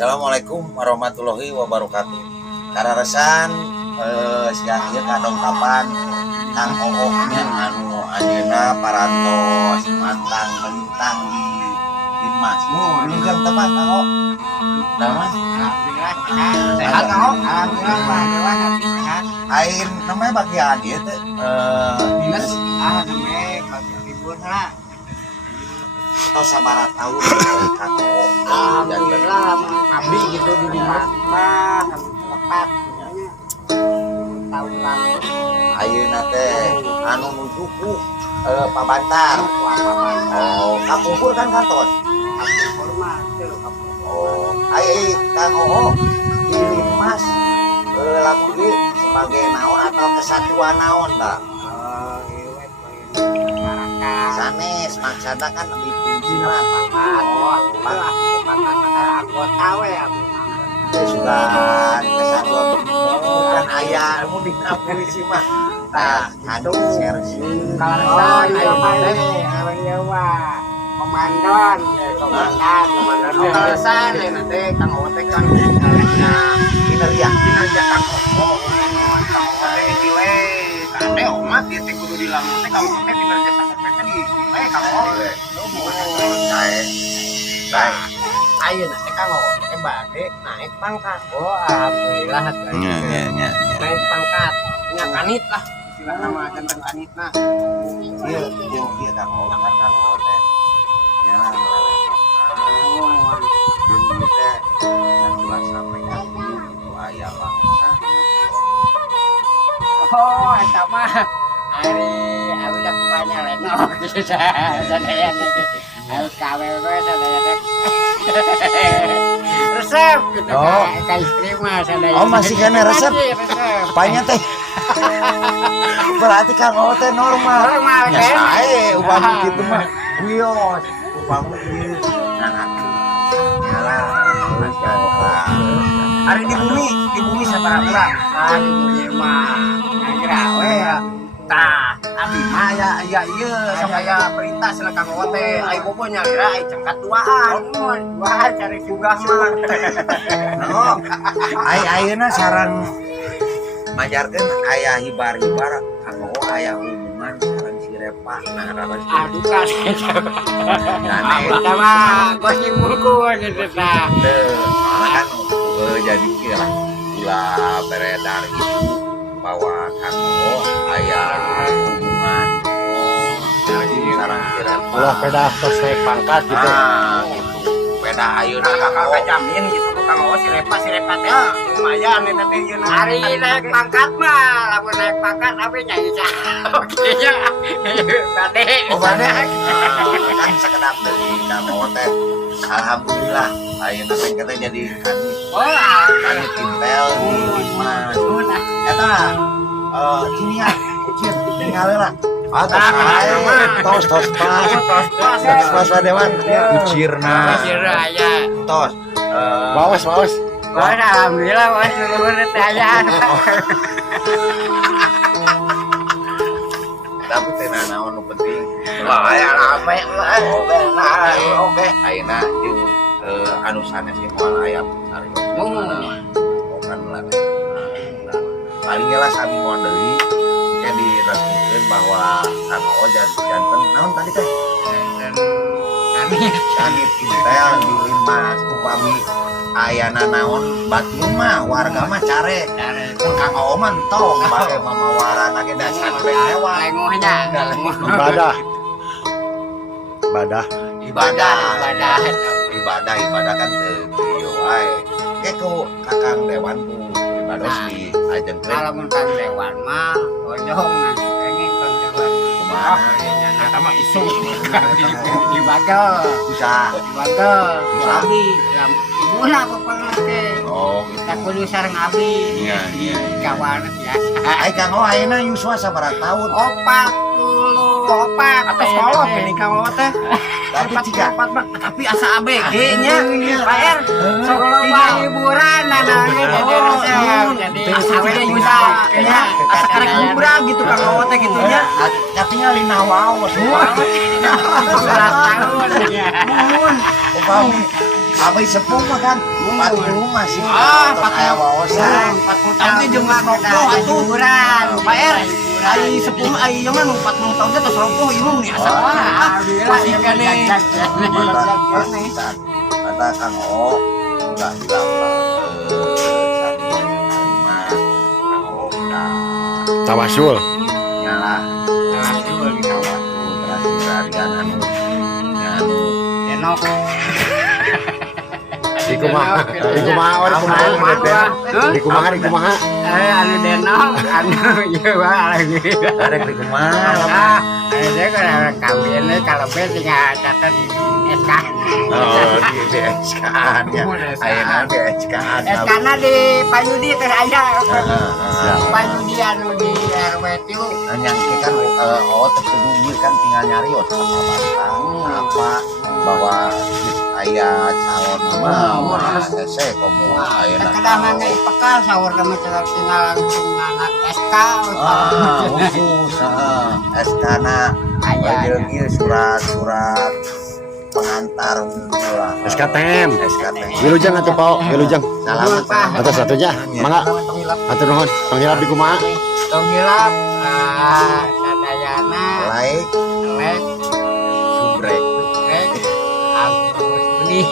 Assalamualaikum warahmatullahi wabarakatuh. Kararesan siang ieu kadongkapan Kang Oo nya anu ayeuna parantos mantang melintang di Dimas. Ninggang tepat Kang Oo. Damas. Alhamdulillah sehat Kang Oo. Alhamdulillah Pak Dewan sehat. Ain namanya bagian ieu teh Dinas namanya bagian libur lah. atau sabaraha tahun Kang Oo. Alhamdulillah abdi gitu di Dimas mah lepat tahun lalu. Ayeuna teh anu nuju ku Pabantar. Oh, kapungkur kan kantos. Kapungkur mah teu kapungkur. Oh, ai Kang Oo di Dimas lamun ieu sebagai naon atau kesatuan naon, Mbak? Sanes maksudna kan di fungsi mah anggota we sudah kesatuan kan aya mun di polisi mah aduh servis kalau komandan kalasan nanti Kang Oo teh kan kinerja Kang Oo Kang Oo teh diwe kade umat ieu teh kudu dilamun teh Kang Oo teh kinerja sampai teh diwe Kang Oo baik ayeuna teh Kang Oo teh bade naik pangkat. Oh alhamdulillah naik pangkat nya kanit lah istilahna mah janten kanitna ieu Kang Oo kan Kang Oo teh nya jeung teh anu ulah sampaikan itu aya bangsa. oh eta mah ari udah kupanya lenok gitu sadaya harus kawel gue sadaya resep gitu ka istri mah sadaya. Oh masih kena resep apanya teh berarti Kang Oo teh normal nya sae upami kitu mah wios upami ieu hari di bumi sabaraha urang di bumi mah kira we tah abdi mah ya ieu sok aya perintah cenah Kang Oo teh ai bobo nyalira ai cengkat duaan cari juga mah no ayeuna sareng majarkeun aya hibar-hibar Kang Oo aya hubungan sareng si Repa nah raras aduh kan eta mah gosip buku gitu tah teu kan jadi kira ulah beredar isu bahwa Kang Oo aya hubungan sareng si Repa ulah peda tos naik pangkat gitu. Gitu peda ayeuna Kang kakak Oo jamin gitu ku Kang Oo si Repa teh lumayan eta teh yeuna hari naik pangkat mah lamun naik pangkat abi nyanyi oke nya bade oh bade kan sakedap deui Kang Oo teh alhamdulillah ayeuna teh kita jadi kanit Intel di Dimas eta cinia ucir tinggalna tos pas Dewan ucirna aya tos Bawas alhamdulillah mas luhur teh aya tapi teh naon nu penting aya rame oke ayeuna jeung anu sanes ge moal aya sari kan lah paling lah sami moal deui nya diresmikeun bahwa Kang Oo janten naon tadi teh kanit Intel di Dimas upami ayana naon batur mah warga mah care Kang Oo mah entong bae mamawarana ge dasar bewa lengohnya ibadah kan teu wae ge ku Kakang Dewan ku ibados di ajengkeun kalau Kang Dewan mah ojong pengen Kang Dewan kumaha eta mah isu di bagel usaha di bagel abi ibuna pokokna teh oh gitu tak kudu sareng abi iya kawan biasa ai Kang Oo ayeuna yuswa sabaraha taun 44 atas kolot ini Kang Oo teh tapi jika tapi asa ABG nya Pak R sok loba hiburan nanangnya jadi awalnya bisa nya asa karek hiburan gitu Kang Oo teh gitu nya katanya lina waos surat tahun nya upami Abis sepuh mah kan 40 masih Ah, aya wawasan 40 tahun teh jeung geus roboh atuh. Pak R, ai sepuh ai mah 40 tahun teh tos roboh ieu mah nih asa masih kene. kata Kang O enggak bilang Kang O Tawasul. nyalah terakhir anu Denok. Di kumaha Anu denok, anu ieu mah lagi. ada di kumaha Ada kan kawin kalau tinggal catat SK. oh di SK nya ayeuna di SK SK na di Payudi teh aya. Payudi anu di RW itu. yang kan oh terkudu kan tinggal nyari apa bahwa ayah calon nama saya kamu ayah Kadang ngai pekal sahur kami tinggal langsung anak SK. SK na Aya. surat pengantar SKTM. SKT Wilujeng atuh Pak, wilujeng. salamat Atas satunya. Mangga atur nuhun. Panggilap di kumaha? Tongilap sadayana like lek subrek rek aku beli